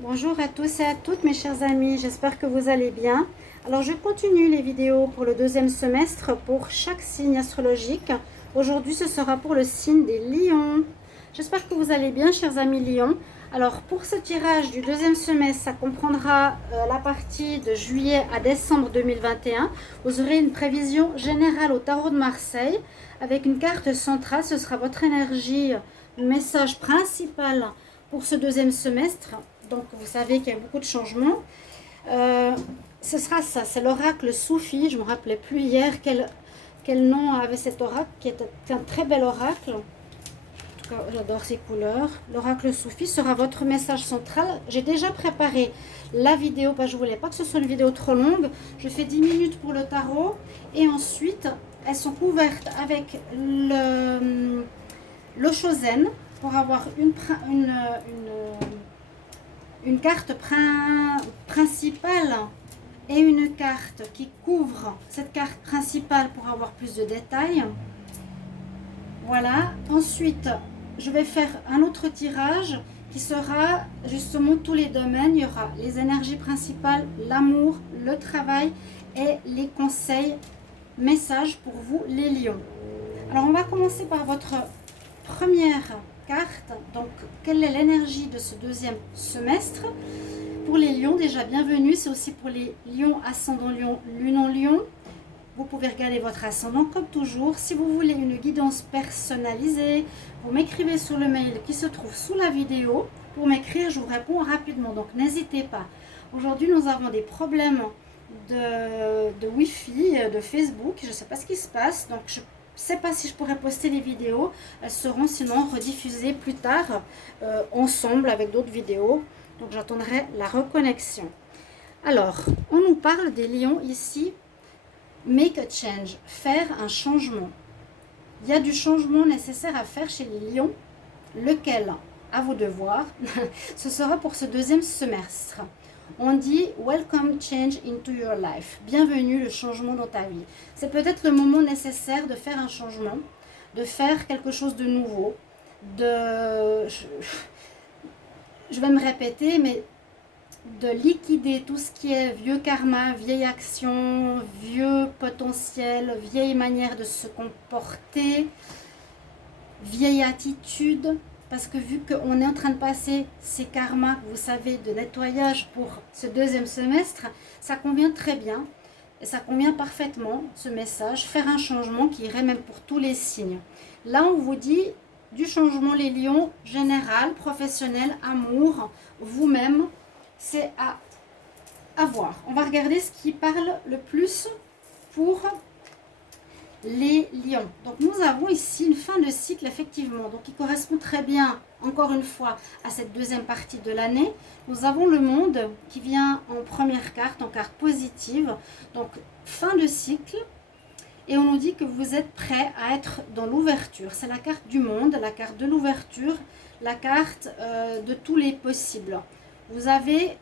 Bonjour à tous et à toutes mes chers amis, j'espère que vous allez bien. Alors je continue les vidéos pour le deuxième semestre pour chaque signe astrologique. Aujourd'hui ce sera pour le signe des lions. J'espère que vous allez bien chers amis lions. Alors pour ce tirage du deuxième semestre, ça comprendra la partie de juillet à décembre 2021. Vous aurez une prévision générale au tarot de Marseille avec une carte centrale, ce sera votre énergie, message principal pour ce deuxième semestre. Donc vous savez qu'il y a beaucoup de changements. Ce sera ça, c'est l'oracle Soufi. Je ne me rappelais plus hier quel nom avait cet oracle, qui est un très bel oracle. En tout cas, j'adore ces couleurs. L'oracle Soufi sera votre message central. J'ai déjà préparé la vidéo, parce que je ne voulais pas que ce soit une vidéo trop longue. Je fais 10 minutes pour le tarot. Et ensuite, elles sont couvertes avec le Chosen pour avoir une carte principale et une carte qui couvre cette carte principale pour avoir plus de détails. Voilà. Ensuite, je vais faire un autre tirage qui sera justement tous les domaines. Il y aura les énergies principales, l'amour, le travail et les conseils, messages pour vous les lions. Alors on va commencer par votre première carte. Donc quelle est l'énergie de ce deuxième semestre pour les lions? Déjà bienvenue, c'est aussi pour les lions, ascendant lion, lune en lion. Vous pouvez regarder votre ascendant comme toujours. Si vous voulez une guidance personnalisée, vous m'écrivez sur le mail qui se trouve sous la vidéo. Pour m'écrire, je vous réponds rapidement, donc n'hésitez pas. Aujourd'hui nous avons des problèmes de Wi-Fi, de Facebook, je ne sais pas ce qui se passe, donc je ne sais pas si je pourrais poster les vidéos. Elles seront sinon rediffusées plus tard ensemble avec d'autres vidéos, donc j'attendrai la reconnexion. Alors on nous parle des lions ici. Make a change, faire un changement. Il y a du changement nécessaire à faire chez les lions, lequel, à vous de voir, ce sera pour ce deuxième semestre. On dit « Welcome change into your life ». Bienvenue le changement dans ta vie. C'est peut-être le moment nécessaire de faire un changement, de faire quelque chose de nouveau, je vais me répéter, mais de liquider tout ce qui est vieux karma, vieille action, vieux potentiel, vieille manière de se comporter, vieille attitude. Parce que vu qu'on est en train de passer ces karmas, vous savez, de nettoyage pour ce deuxième semestre, ça convient très bien. Et ça convient parfaitement, ce message, faire un changement qui irait même pour tous les signes. Là, on vous dit du changement, les lions, général, professionnel, amour, vous-même, c'est à voir. On va regarder ce qui parle le plus pour les lions. Donc nous avons ici une fin de cycle effectivement, donc qui correspond très bien encore une fois à cette deuxième partie de l'année. Nous avons le monde qui vient en première carte, en carte positive, donc fin de cycle, et on nous dit que vous êtes prêt à être dans l'ouverture. C'est la carte du monde, la carte de l'ouverture, la carte de tous les possibles. Vous avez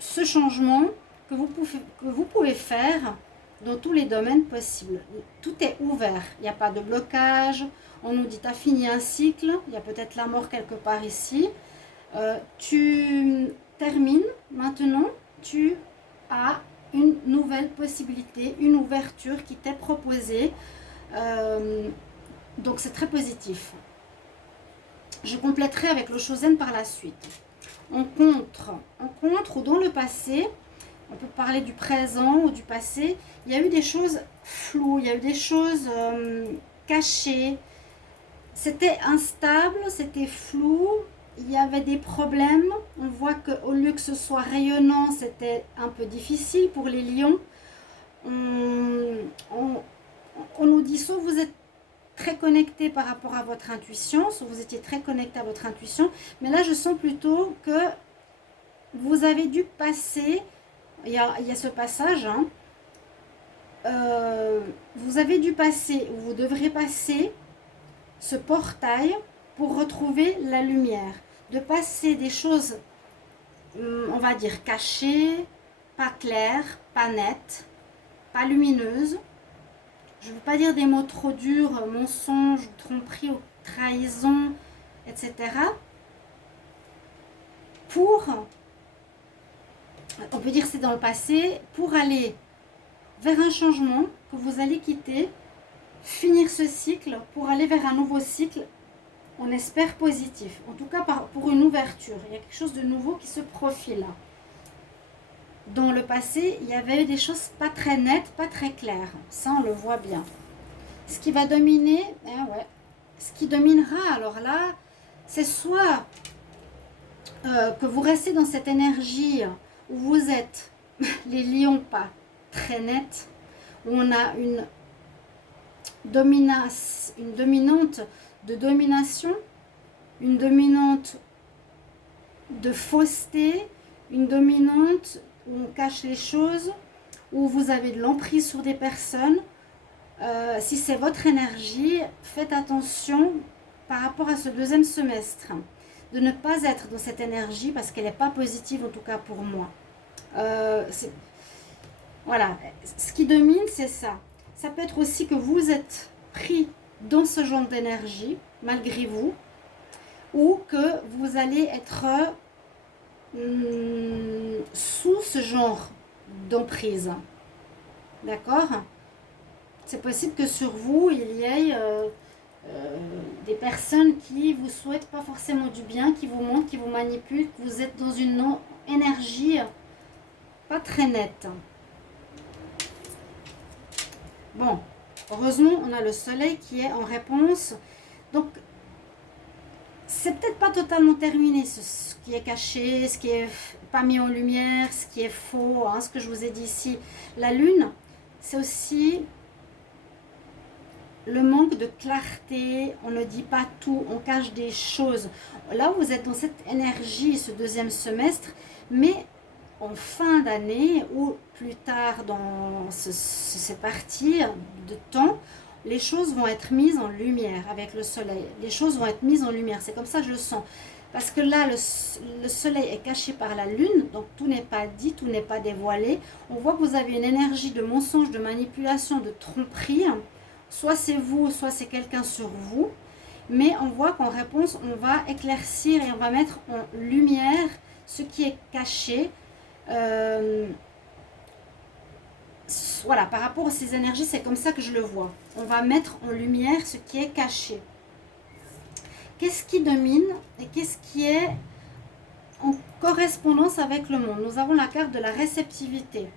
ce changement que vous pouvez faire dans tous les domaines possibles. Tout est ouvert, il n'y a pas de blocage. On nous dit tu as fini un cycle, il y a peut-être la mort quelque part ici. Tu termines maintenant, tu as une nouvelle possibilité, une ouverture qui t'est proposée. Donc c'est très positif. Je compléterai avec le Chosen par la suite. En contre ou dans le passé, on peut parler du présent ou du passé, il y a eu des choses floues, il y a eu des choses cachées, c'était instable, c'était flou, il y avait des problèmes. On voit qu'au lieu que ce soit rayonnant, c'était un peu difficile pour les lions. On nous dit soit vous êtes très connecté par rapport à votre intuition, soit vous étiez très connecté à votre intuition, mais là je sens plutôt que vous avez dû passer, il y a ce passage, hein, vous avez dû passer, ou vous devrez passer ce portail pour retrouver la lumière, de passer des choses, on va dire cachées, pas claires, pas nettes, pas lumineuses. Je ne veux pas dire des mots trop durs, mensonge, tromperie ou trahison, etc. Pour on peut dire que c'est dans le passé, pour aller vers un changement que vous allez quitter, finir ce cycle pour aller vers un nouveau cycle, on espère positif. En tout cas, pour une ouverture. Il y a quelque chose de nouveau qui se profile. Dans le passé, il y avait eu des choses pas très nettes, pas très claires. Ça, on le voit bien. Ce qui va dominer, ce qui dominera, alors là, c'est soit que vous restez dans cette énergie où vous êtes les lions pas très nets, où on a une dominante de domination, une dominante de fausseté, une dominante où on cache les choses, où vous avez de l'emprise sur des personnes. Si c'est votre énergie, faites attention par rapport à ce deuxième semestre, de ne pas être dans cette énergie parce qu'elle n'est pas positive, en tout cas pour moi. Voilà, ce qui domine, c'est ça. Ça peut être aussi que vous êtes pris dans ce genre d'énergie, malgré vous, ou que vous allez être sous ce genre d'emprise. D'accord ? C'est possible que sur vous, il y ait des personnes qui vous souhaitent pas forcément du bien, qui vous montrent, qui vous manipulent, que vous êtes dans une énergie pas très nette. Bon, heureusement, on a le soleil qui est en réponse. Donc, c'est peut-être pas totalement terminé ce qui est caché, ce qui est pas mis en lumière, ce qui est faux, hein, ce que je vous ai dit ici. La lune, c'est aussi le manque de clarté, on ne dit pas tout, on cache des choses. Là, vous êtes dans cette énergie, ce deuxième semestre, mais en fin d'année ou plus tard dans ces parties de temps, les choses vont être mises en lumière avec le soleil. Les choses vont être mises en lumière, c'est comme ça que je le sens. Parce que là, le soleil est caché par la lune, donc tout n'est pas dit, tout n'est pas dévoilé. On voit que vous avez une énergie de mensonge, de manipulation, de tromperie. Soit c'est vous, soit c'est quelqu'un sur vous. Mais on voit qu'en réponse, on va éclaircir et on va mettre en lumière ce qui est caché. Voilà, par rapport à ces énergies, c'est comme ça que je le vois. On va mettre en lumière ce qui est caché. Qu'est-ce qui domine et qu'est-ce qui est en correspondance avec le monde? Nous avons la carte de la réceptivité.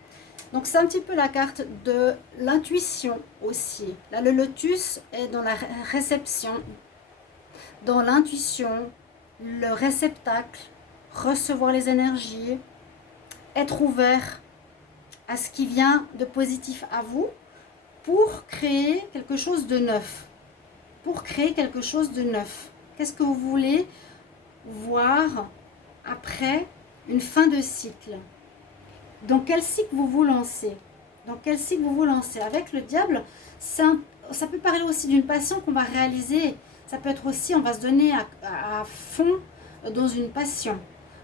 Donc c'est un petit peu la carte de l'intuition aussi. Là, le lotus est dans la réception, dans l'intuition, le réceptacle, recevoir les énergies, être ouvert à ce qui vient de positif à vous pour créer quelque chose de neuf. Pour créer quelque chose de neuf. Qu'est-ce que vous voulez voir après une fin de cycle? Dans quel cycle vous vous lancez? Dans quel cycle vous vous lancez? Avec le diable, ça peut parler aussi d'une passion qu'on va réaliser. Ça peut être aussi, on va se donner à fond dans une passion.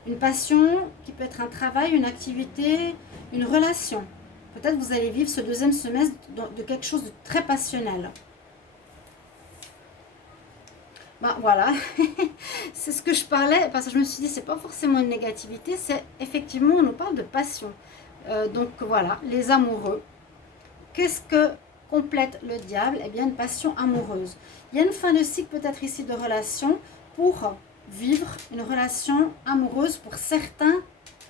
Une passion qui peut être un travail, une activité, une relation. Peut-être vous allez vivre ce deuxième semestre de quelque chose de très passionnel. Ben voilà, c'est ce que je parlais, parce que je me suis dit, c'est pas forcément une négativité, c'est effectivement, on nous parle de passion. Donc voilà, les amoureux. Qu'est-ce que complète le diable? Eh bien, une passion amoureuse. Il y a une fin de cycle peut-être ici de relation pour vivre une relation amoureuse pour certains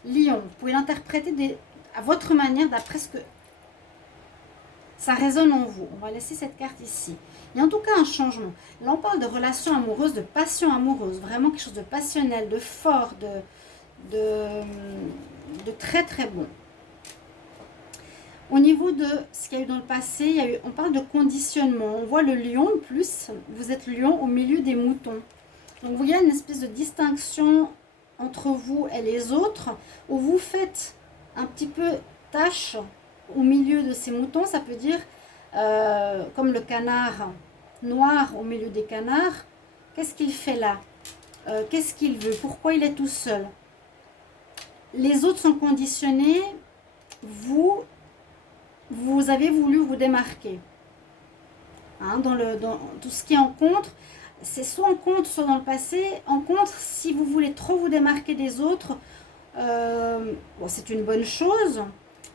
lions. Vous pouvez l'interpréter à votre manière, d'après ce que ça résonne en vous. On va laisser cette carte ici. Il y a en tout cas un changement. Là, on parle de relation amoureuse, de passion amoureuse. Vraiment quelque chose de passionnel, de fort, de très très bon. Au niveau de ce qu'il y a eu dans le passé, on parle de conditionnement. On voit le lion en plus. Vous êtes lion au milieu des moutons. Donc, vous voyez une espèce de distinction entre vous et les autres, où vous faites un petit peu tâche au milieu de ces moutons. Ça peut dire, comme le canard noir au milieu des canards, qu'est-ce qu'il fait là? Qu'est-ce qu'il veut? Pourquoi il est tout seul? Les autres sont conditionnés. Vous avez voulu vous démarquer. Hein, dans tout ce qui est en contre, c'est soit en contre, soit dans le passé. En contre, si vous voulez trop vous démarquer des autres, Bon, c'est une bonne chose,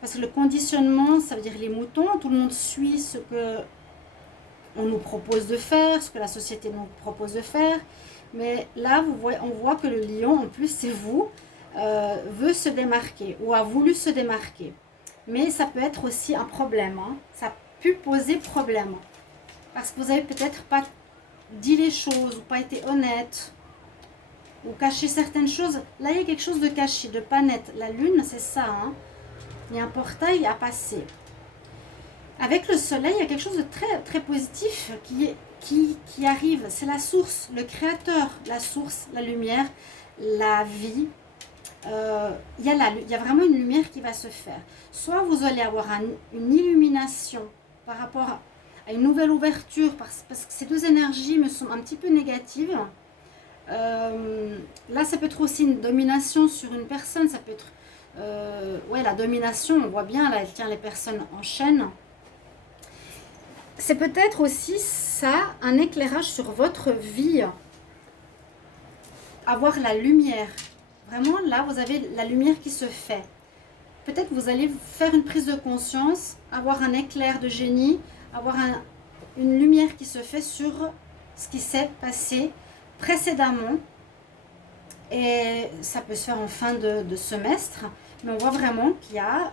parce que le conditionnement, ça veut dire les moutons, tout le monde suit ce que on nous propose de faire, ce que la société nous propose de faire. Mais là, on voit que le lion, en plus c'est vous, veut se démarquer ou a voulu se démarquer. Mais ça peut être aussi un problème, hein. Ça peut poser problème. Parce que vous avez peut-être pas dit les choses ou pas été honnête ou caché certaines choses. Là, il y a quelque chose de caché, de pas net. La lune, c'est ça, hein. Il y a un portail à passer. Avec le soleil, il y a quelque chose de très, très positif qui arrive. C'est la source, le créateur, la source, la lumière, la vie. Il y a vraiment une lumière qui va se faire. Soit vous allez avoir une illumination par rapport à une nouvelle ouverture, parce que ces deux énergies me sont un petit peu négatives. Là, ça peut être aussi une domination sur une personne. Ça peut être ouais, la domination, on voit bien, là, elle tient les personnes en chaîne. C'est peut-être aussi ça, un éclairage sur votre vie. Avoir la lumière. Vraiment, là, vous avez la lumière qui se fait. Peut-être vous allez faire une prise de conscience, avoir un éclair de génie, avoir une lumière qui se fait sur ce qui s'est passé précédemment. Et ça peut se faire en fin de semestre. Mais on voit vraiment qu'il y a...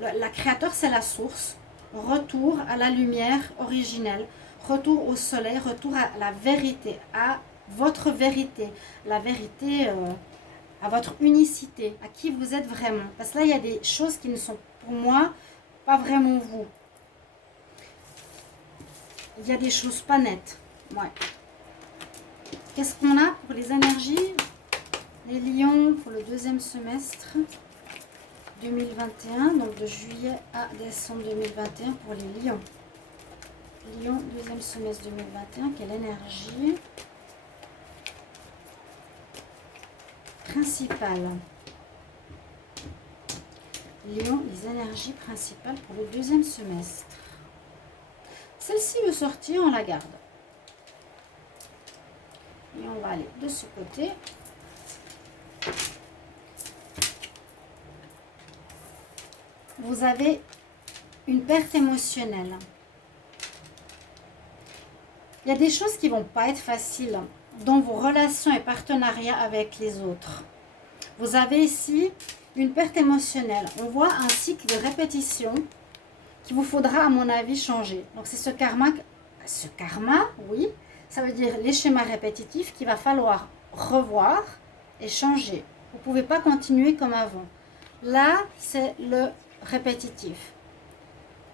la créateur, c'est la source. Retour à la lumière originelle. Retour au soleil, retour à la vérité, à votre vérité. La vérité... à votre unicité, à qui vous êtes vraiment. Parce que là, il y a des choses qui ne sont pour moi pas vraiment vous. Il y a des choses pas nettes. Ouais. Qu'est-ce qu'on a pour les énergies? Les lions pour le deuxième semestre 2021, donc de juillet à décembre 2021 pour les lions. Lions, deuxième semestre 2021, quelle énergie principale. Lion, les énergies principales pour le deuxième semestre. Celle-ci veut sortir, on la garde. Et on va aller de ce côté. Vous avez une perte émotionnelle. Il y a des choses qui ne vont pas être faciles dans vos relations et partenariats avec les autres. Vous avez ici une perte émotionnelle. On voit un cycle de répétition qu'il vous faudra, à mon avis, changer. Donc, c'est ce karma, oui, ça veut dire les schémas répétitifs qu'il va falloir revoir et changer. Vous ne pouvez pas continuer comme avant. Là, c'est le répétitif.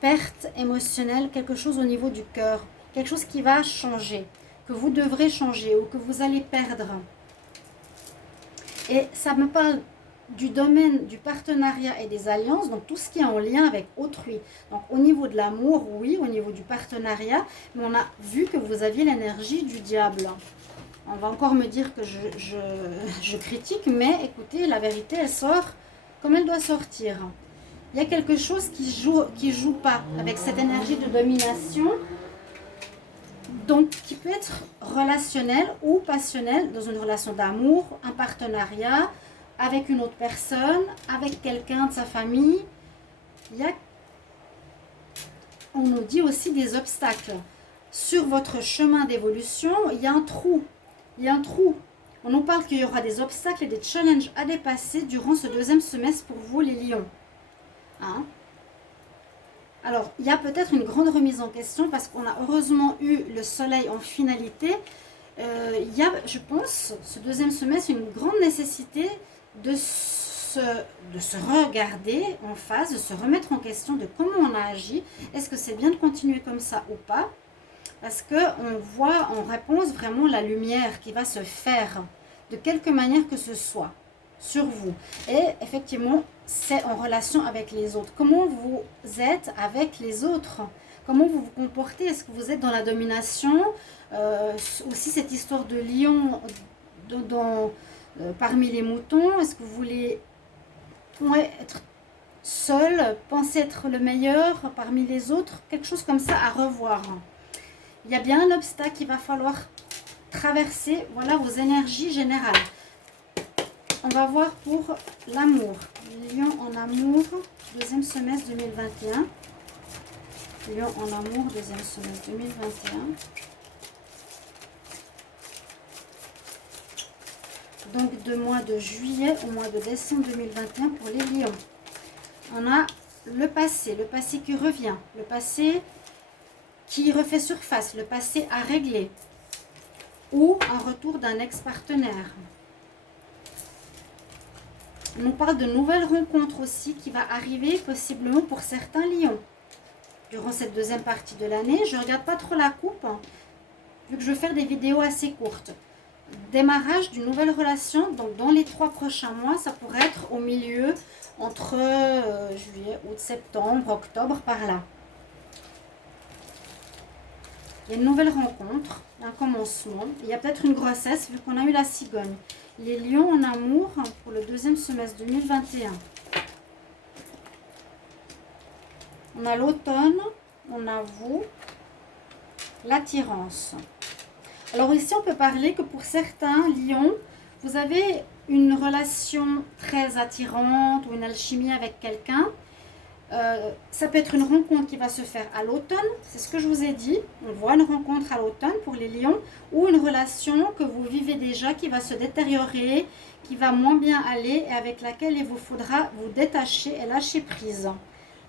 Perte émotionnelle, quelque chose au niveau du cœur, quelque chose qui va changer, que vous devrez changer ou que vous allez perdre. Et ça me parle du domaine du partenariat et des alliances, donc tout ce qui est en lien avec autrui. Donc au niveau de l'amour, oui, au niveau du partenariat, mais on a vu que vous aviez l'énergie du diable. On va encore me dire que je critique, mais écoutez, la vérité, elle sort comme elle doit sortir. Il y a quelque chose qui joue pas avec cette énergie de domination, donc qui peut être relationnel ou passionnel, dans une relation d'amour, un partenariat, avec une autre personne, avec quelqu'un de sa famille. On nous dit aussi des obstacles. Sur votre chemin d'évolution, il y a un trou. Il y a un trou. On nous parle qu'il y aura des obstacles et des challenges à dépasser durant ce deuxième semestre pour vous, les lions. Hein? Alors, il y a peut-être une grande remise en question parce qu'on a heureusement eu le soleil en finalité. Il y a, je pense, ce deuxième semestre, une grande nécessité de se regarder en face, de se remettre en question de comment on a agi. Est-ce que c'est bien de continuer comme ça ou pas? Parce qu'on voit en réponse vraiment la lumière qui va se faire de quelque manière que ce soit sur vous. Et effectivement, c'est en relation avec les autres. Comment vous êtes avec les autres? Comment vous vous comportez? Est-ce que vous êtes dans la domination? Aussi cette histoire de lion parmi les moutons. Est-ce que vous voulez être seul, penser être le meilleur parmi les autres? Quelque chose comme ça à revoir. Il y a bien un obstacle qu'il va falloir traverser. Voilà vos énergies générales. on va voir pour l'amour. Lion en amour, deuxième semestre 2021. Lion en amour, deuxième semestre 2021. Donc, de mois de juillet au mois de décembre 2021 pour les lions. On a le passé qui revient, le passé qui refait surface, le passé à régler ou un retour d'un ex-partenaire. On nous parle de nouvelles rencontres aussi qui va arriver possiblement pour certains lions. Durant cette deuxième partie de l'année, je ne regarde pas trop la coupe, hein, vu que je veux faire des vidéos assez courtes. Démarrage d'une nouvelle relation, donc dans les 3 prochains mois, ça pourrait être au milieu, entre juillet, août, septembre, octobre, par là. Il y a une nouvelle rencontre, un commencement. Il y a peut-être une grossesse, vu qu'on a eu la cigogne. Les lions en amour pour le deuxième semestre 2021. On a l'automne, on a vous, l'attirance. Alors ici, on peut parler que pour certains lions, vous avez une relation très attirante ou une alchimie avec quelqu'un. Ça peut être une rencontre qui va se faire à l'automne, c'est ce que je vous ai dit. On voit une rencontre à l'automne pour les lions, ou une relation que vous vivez déjà qui va se détériorer, qui va moins bien aller et avec laquelle il vous faudra vous détacher et lâcher prise.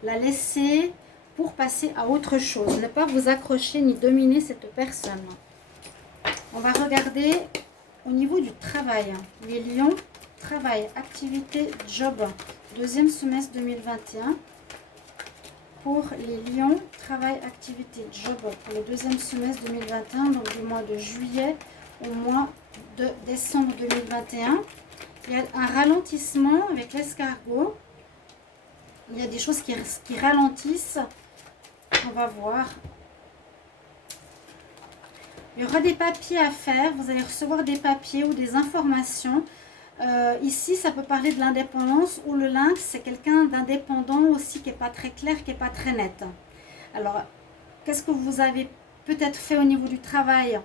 La laisser pour passer à autre chose. Ne pas vous accrocher ni dominer cette personne. On va regarder au niveau du travail. Les lions, travail, activité, job. Deuxième semestre 2021. Pour les lions, travail, activité, job. Pour le deuxième semestre 2021, donc du mois de juillet au mois de décembre 2021. Il y a un ralentissement avec l'escargot. Il y a des choses qui ralentissent. On va voir. Il y aura des papiers à faire. Vous allez recevoir des papiers ou des informations. Ici, ça peut parler de l'indépendance ou le lynx, c'est quelqu'un d'indépendant aussi qui n'est pas très clair, qui n'est pas très net. Alors, qu'est-ce que vous avez peut-être fait au niveau du travail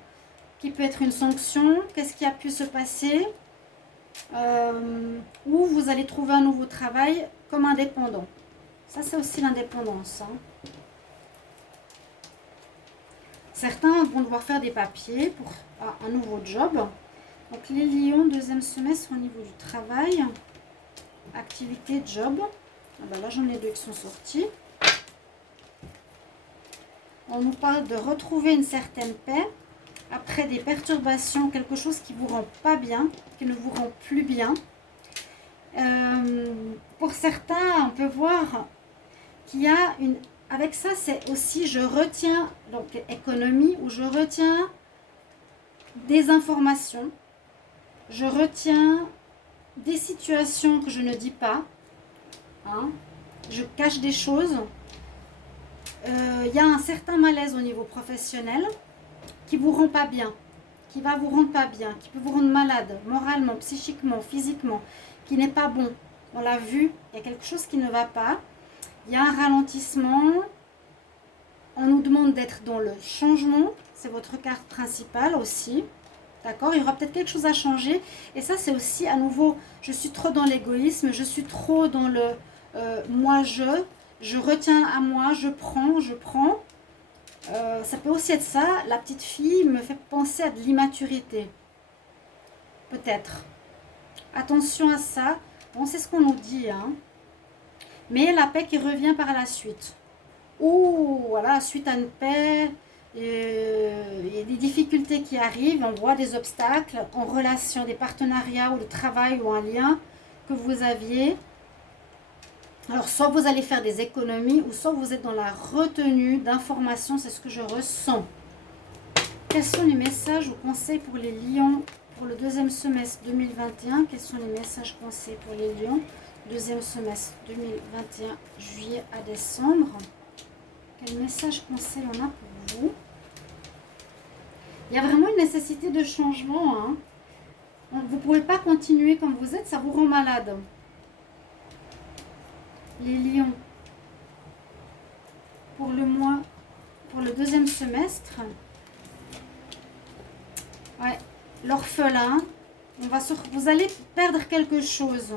qui peut être une sanction? Qu'est-ce qui a pu se passer? Ou vous allez trouver un nouveau travail comme indépendant. Ça, c'est aussi l'indépendance. Certains vont devoir faire des papiers pour un nouveau job. Donc les lions, deuxième semestre au niveau du travail. Activité, job. Ah ben là, j'en ai 2 qui sont sortis. On nous parle de retrouver une certaine paix après des perturbations, quelque chose qui ne vous rend pas bien, qui ne vous rend plus bien. Pour certains, on peut voir qu'il y a une... Avec ça, c'est aussi, je retiens, donc économie, où je retiens des informations, je retiens des situations que je ne dis pas, hein, je cache des choses. Il y a un certain malaise au niveau professionnel qui ne vous rend pas bien, qui va vous rendre pas bien, qui peut vous rendre malade, moralement, psychiquement, physiquement, qui n'est pas bon. On l'a vu, il y a quelque chose qui ne va pas. Il y a un ralentissement. On nous demande d'être dans le changement. C'est votre carte principale aussi. D'accord? Il y aura peut-être quelque chose à changer. Et ça, c'est aussi à nouveau, je suis trop dans l'égoïsme. Je suis trop dans le moi-je. Je retiens à moi, je prends. Ça peut aussi être ça. La petite fille me fait penser à de l'immaturité. Peut-être. Attention à ça. Bon, c'est ce qu'on nous dit, hein. Mais la paix qui revient par la suite. Ou voilà, suite à une paix, il y a des difficultés qui arrivent, on voit des obstacles en relation, des partenariats ou de travail ou un lien que vous aviez. Alors, soit vous allez faire des économies ou soit vous êtes dans la retenue d'informations, c'est ce que je ressens. Quels sont les messages ou conseils pour les lions pour le deuxième semestre 2021? Quels sont les messages conseils pour les lions? Deuxième semestre 2021, juillet à décembre. Quel message conseil on a pour vous? Il y a vraiment une nécessité de changement. Hein. Vous ne pouvez pas continuer comme vous êtes, ça vous rend malade. Les lions, pour le mois, pour le deuxième semestre, ouais, l'orphelin, Vous allez perdre quelque chose.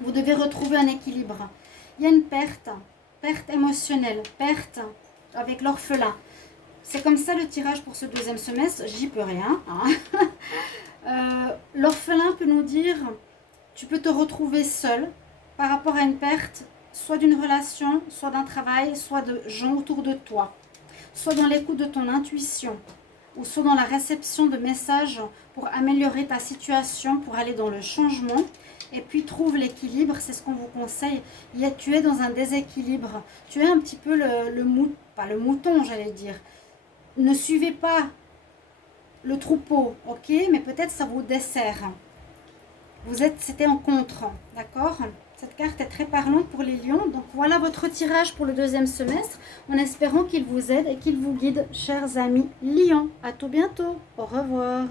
Vous devez retrouver un équilibre. Il y a une perte émotionnelle, perte avec l'orphelin. C'est comme ça le tirage pour ce deuxième semestre, j'y peux rien. Hein. L'orphelin peut nous dire, tu peux te retrouver seul par rapport à une perte, soit d'une relation, soit d'un travail, soit de gens autour de toi, soit dans l'écoute de ton intuition, ou soit dans la réception de messages pour améliorer ta situation, pour aller dans le changement. Et puis trouve l'équilibre, c'est ce qu'on vous conseille. Tu es dans un déséquilibre, tu es un petit peu pas le mouton, j'allais dire. Ne suivez pas le troupeau, ok, mais peut-être ça vous dessert. C'était en contre, d'accord? Cette carte est très parlante pour les lions. Donc voilà votre tirage pour le deuxième semestre, en espérant qu'il vous aide et qu'il vous guide, chers amis lions. À tout bientôt, au revoir.